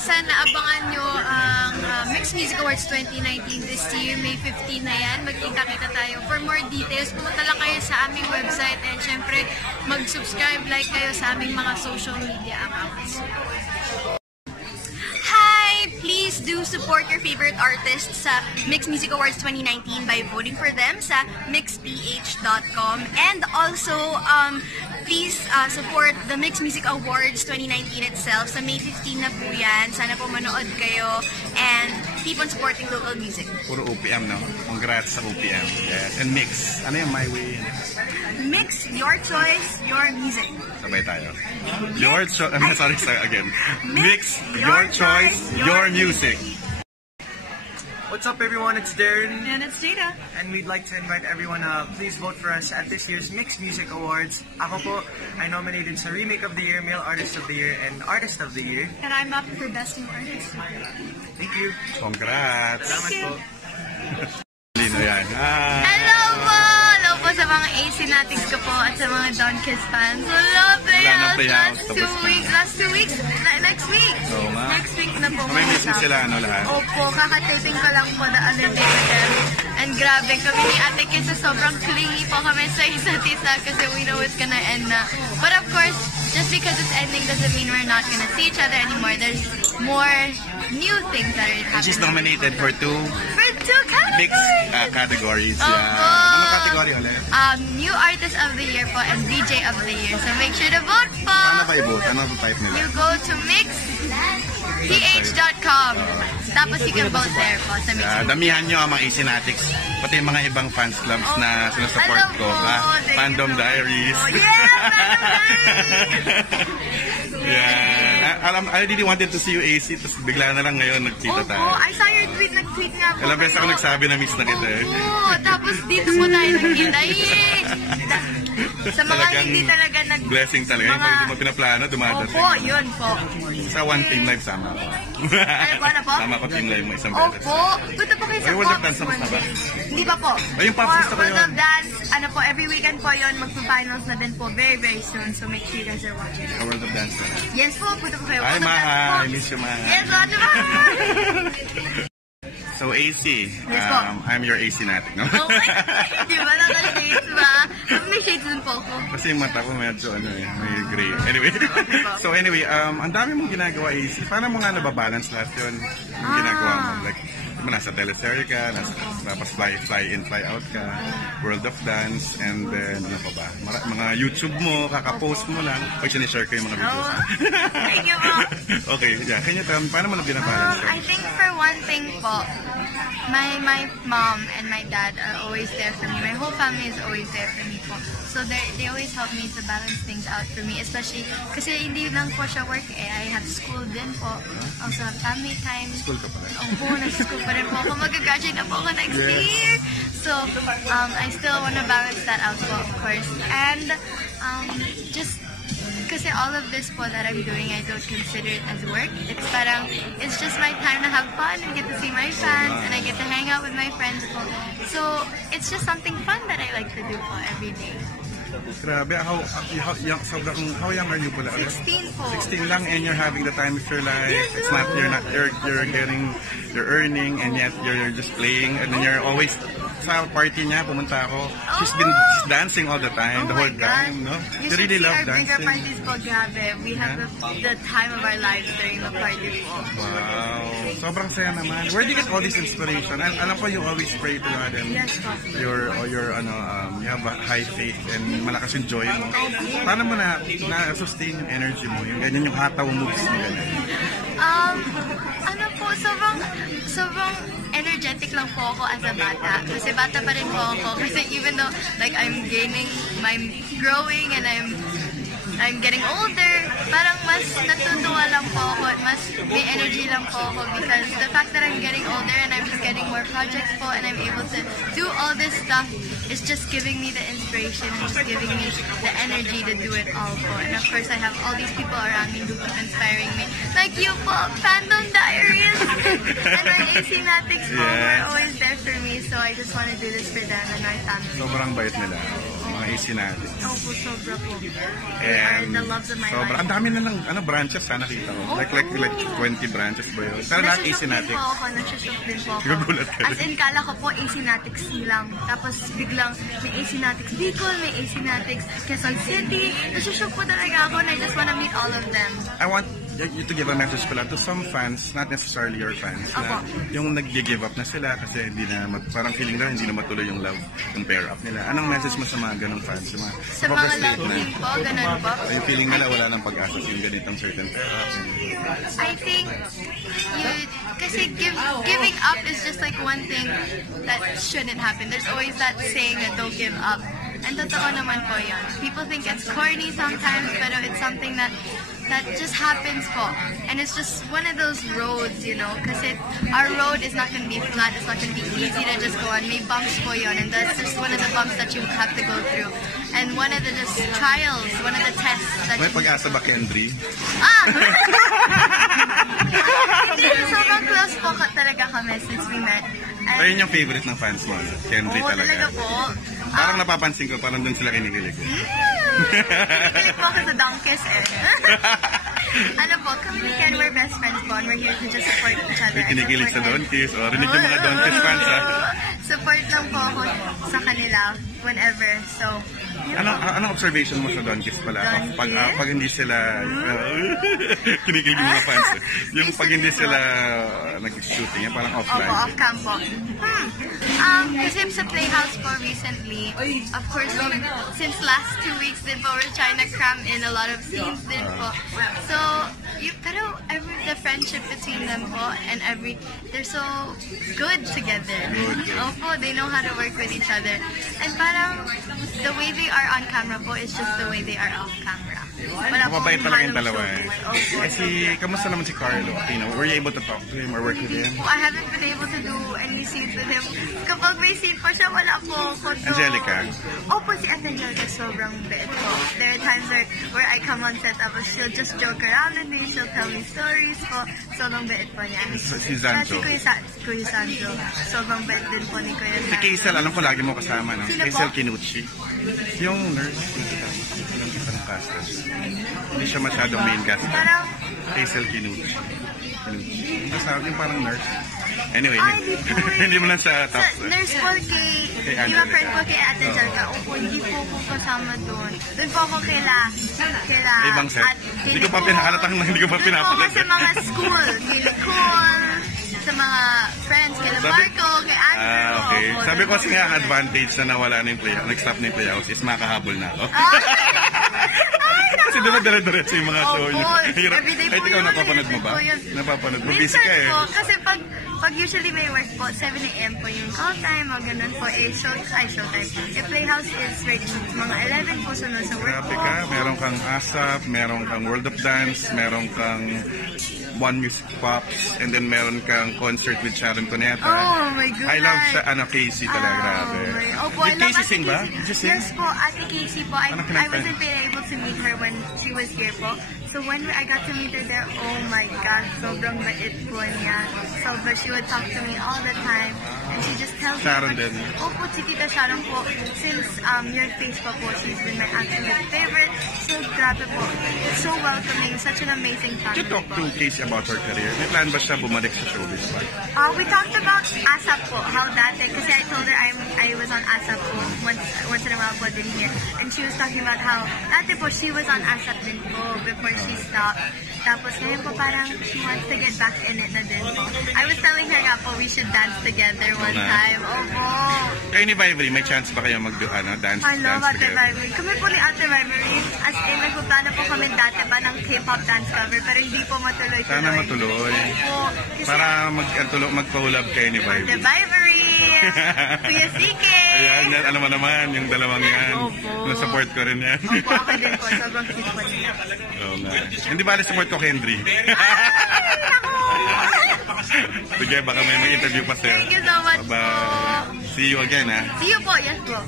sana abangan nyo ang Mix Music Awards 2019 this year. May 15 na yan. Magkita-kita tayo. For more details, pumunta lang kayo sa aming website and syempre mag-subscribe, like kayo sa aming mga social media accounts. Please do support your favorite artists sa Mix Music Awards 2019 by voting for them sa mixph.com. And also, please support the Mix Music Awards 2019 itself. Sa May 15 na po yan. Sana po manood kayo and keep on supporting local music. Puro OPM, no? Congrats sa OPM. Yes. And Mix. Ano yung My Way? Mix, your choice, your music. Sabay tayo. Your choice. Sorry again. Mix, your choice, your music. What's up, everyone? It's Darren. And it's Jada. And we'd like to invite everyone please vote for us at this year's Mix Music Awards. Ako po ay nominated sa Remake of the Year, Male Artist of the Year, and Artist of the Year. And I'm up for Best New Artist. Thank you. Congrats. Salamat po. Lino yan. Hello po! Hello po sa mga AC Natics ko po at sa mga Don Kids fans. Hello, Playhouse! Last 2 weeks? Next week! Next week na po. May missing sila, ano, lahat? Opo, kakataping ko lang po the other day with them. And grabe, kami ni Ate Kids sobrang clingy po kami sa isa't isa kasi we know it's gonna end na. But of course, just because it's ending doesn't mean we're not gonna see each other anymore. There's more new things that are happening. She's nominated for two categories! Mix categories. Opo! Anong category ulit? New Artist of the Year po and DJ of the Year. So make sure to vote po! Paano ba i-vote? Ano ang type nila? You go to mixph.com. Tapos you can vote there po sa Mix. Damihan nyo ang mga AC Natics, pati yung mga ibang fans clubs na sinasupport ko. Fandom Diaries. Oh, yeah! Fandom Diaries! Yeah. I really wanted to see you AC, tapos bigla na lang ngayon nagkita tayo. Opo, I saw your tweet, nag-tweet nga po. Ilang beses ako nagsabi na miss na kita eh. Oo, tapos dito po tayo nagkita. Sa mga hindi talaga blessing talaga. Yung pag hindi mo pinaplano, dumadating. Opo, yun po. Sa One Team Live, sama ako. Ano po? Sama ko Team Live mo isang beses. Opo. Punta po kayo sa World of Dance na ba? Hindi pa po. Ay, yung Pops gusto ko yun. World of Dance, ano po, every weekend po yun, magpa-finals na din po very, very soon. So make sure you guys are watching. Sa World of Dance na. Yes po, punta po kayo. Ay, Maha. I miss you, Maha. Yes, watch Maha. So, AC. Yes, po. I'm your AC Natic, no? Okay. Di ba? Naka-shades ba? May shades din po ko. Kasi yung mata ko medyo, may gray. Anyway. So, anyway, ang dami mong ginagawa, AC. Paano mo nga nababalance lahat yun? Yung ginagawa mo? Like, nasa teleserye ka, tapos fly in, fly out ka, World of Dance, and then, ano pa ba? Mga YouTube mo, kakapost mo lang. Pag sinishare ko yung mga videos. Thank you po. Okay, yeah. Can you tell me, paano mo na binabalance yun? I think for one thing po, my mom and my dad are always there for me. My whole family is always there for me po. So they always help me to balance things out for me, especially kasi hindi lang po siya work eh. I have school din po. Also have family time. School ka pala? Opo, nag-school pa rin po ako. Mag-graduate na po ako next year. So, I still want to balance that out po, of course. And just kasi all of this po that I'm doing, I don't consider it as work. It's just my time to have fun and get to see my fans and I get to hang out with my friends po. So, it's just something fun that I like to do po every day. Grabe, how young are you pala? 16 po. 16 lang and you're having the time of your life. It's not, you're earning and yet you're just playing and then you're always sa party niya, pumunta ako. She's been dancing all the time, the whole time, no? You really love dancing. Our bigger parties po, grabe. We have the time of our lives during the party po. Wow. Sobrang saya naman. Where do you get all this inspiration? Alam ko you always pray to God and you have a high faith and malakas yung joy mo. Paano mo na-sustain yung energy mo? Yung ganyan yung hataw moves mo ganyan? Sobrang energetic lang po ako as a bata. Kasi bata pa rin po ako. Kasi even though like I'm growing and I'm getting older, parang mas natutuwa lang po ako at mas may energy lang po ako because the fact that I'm getting older and I'm just getting more projects po and I'm able to do all this stuff is just giving me the inspiration and just giving me the energy to do it all po. And of course, I have all these people around me who keep inspiring me. Like you po, Fandom Diaries and my AC Natics po are always there for me. So I just want to do this for them and my family. Sobrang bait nila. Mga AC Natics. Opo, sobra po. They are And the loves of my sobra. life. Ang dami na lang branches nakita ko. Like 20 branches ba yun? Pero lahat AC Nagsushoot din Natics. po ako, nagsushoot din po ako. Nagugulat ka As rin. in, kala ko po AC Natics lang. Tapos biglang may AC Natics Bicol, may AC Natics Quezon City. Nagsushoot po talaga ako and I just wanna meet all of them. I want you to give a message pala to some fans, not necessarily your fans, na Opo. yung nag-give up na sila kasi hindi na, parang feeling nila hindi na matuloy yung love, yung pair up nila. Anong message mo sa mga ganong fans? Sa mga, Sa mga overstate love team po, ganun po. yung feeling nila wala nang pag-asa sa yung ganitong certain pair up. I think kasi giving up is just like one thing that shouldn't happen. There's always that saying that don't give up. And totoo naman po yun. People think it's corny sometimes, pero it's something that just happens po. And it's just one of those roads, you know, kasi our road is not going to be flat, it's not going to be easy to just go on. May bumps po yun, and that's just one of the bumps that you have to go through. And one of the just trials, one of the tests that May pag-asa ba, Kendry? Hindi, sobrang close po talaga kami since we met. So yun yung favorite ng fans mo, no? Kendry Oo, talaga. talaga po. Parang napapansin ko, parang doon sila kinikilig. Kinikilig po ako sa donkeys eh. Ano po, kami ni Ken, we're best friends po and we're here to just support each other. May kinikilig sa Support Donkeys. O, rinig yung mga Donkeys fans, ha? Support lang po ako sa kanila whenever. So, yun po. Anong observation mo sa Donkeys pala? Donkeys? Pag hindi sila... kinikilig yung mga fans. Yung pag hindi sila nag-shooting, yan parang offline. Opo, off-cam po. Kasi sa Playhouse po recently, of course, since last 2 weeks din po, we're trying to cram in a lot of scenes din po. So, pero the friendship between them po and they're so good together. Opo, they know how to work with each other. And parang, the way they are on camera po is just the way they are off camera. Wala po Mabait talaga yung halong dalawa eh. showbiz. Opo. Kamusta naman si Carlo Aquino? Were you able to talk to him or work with him? Po, I haven't been able to do any scenes with him. Kapag may scene pa siya, wala po ako. So, Angelica? Opo, si Angelica sobrang bait po. There are times where I come on set, tapos she'll just joke around with me, she'll tell me stories po. Sobrang bait po niya. Si Zanjo? Kuya Sanjo. Sobrang bait din po ni Kuya Si Sanjo. Kaysel, alam ko lagi mo kasama, no? Sino po? Kaysel Kinucci. Yung nurse, yung isang cast. Hindi siya masyadong main cast. Parang, Kaysel Kinucci. Masabi yung parang nurse. Anyway, hindi po eh. hindi mo lang sa top. Nurse po Kay di ba friend Angelica. ko kay Ate Angelica? Opo, hindi po ako kasama doon. Doon po ako kaila Ibang set. at Hindi ko pa pinahalatang na hindi ko pa Doon po ako pinapanood. sa mga school, kay Nicole, sa mga friends, kay Marco, kay Andrew. Okay. Opo, Sabi ko doon kasi po nga, kami. advantage na nawala na yung playout, nag-stop na yung playoffs is makahabol na ako. Ay, Kasi diba dire-diretso yung mga show niyo? Opo, Hirap. everyday po Ay, ikaw yun, napapanood mo ba? everyday po yun. Napapanood mo? Busy Minsan ka eh. po, kasi pag usually may work po, 7 a.m. po yung call time, o ganun po, showtime. Yung Playhouse is ready. Mga 11 po sunod sa work Grabe po. ka. Meron kang ASAP, meron kang World of Dance, meron kang One Music Pops, and then meron kang concert with Sharon Cuneta. Oh my goodness. I love Casey talaga, grabe. Opo, I Did love Casey Ate sing ba? Casey. Did she sing? Yes po, Ate Casey po. I Ano kinanta? wasn't been able to meet her when she was here po. So when I got to meet her there, oh my gosh, sobrang bait po niya. But she would talk to me all the time. And she just tells Sharon me. din. Opo, si Tita Sharon po. Since your face pa po, she's been my absolute favorite. So grabe po. It's so welcoming. Such an amazing Did you family talk po. to Casey about her career? May plan ba siya bumalik sa showbiz ba? We talked about ASAP po, how dati, kasi I told her I was on ASAP po once in a while po din here. And she was talking about how dati po she was on ASAP din po before she stopped. Tapos ngayon po parang she wants to get back in it na din po. I was telling her nga po we should dance together one nga. time. Opo. Kayo ni Vivery, may chance ba kayo dance I love Ate together? Vivery. Kami po ni Ate Vivery, as in nagpaplano po kami dati pa ng K-pop dance cover pero hindi po matuloy-tuloy. Sana matuloy. Opo. Kasi Para magpahulab kayo ni Ate Vivery. Vivery! Kuya CK! Ayan, alam mo naman, yung dalawang yan. Opo. Na-support ko rin yan. Opo, ako din po. Sobrang cute po niya. Oo nga. Hindi ba support ko Kendry? Sige, baka may interview pa sa'yo. Thank you so much Bye-bye. See you again, ha? See you po. Yes po.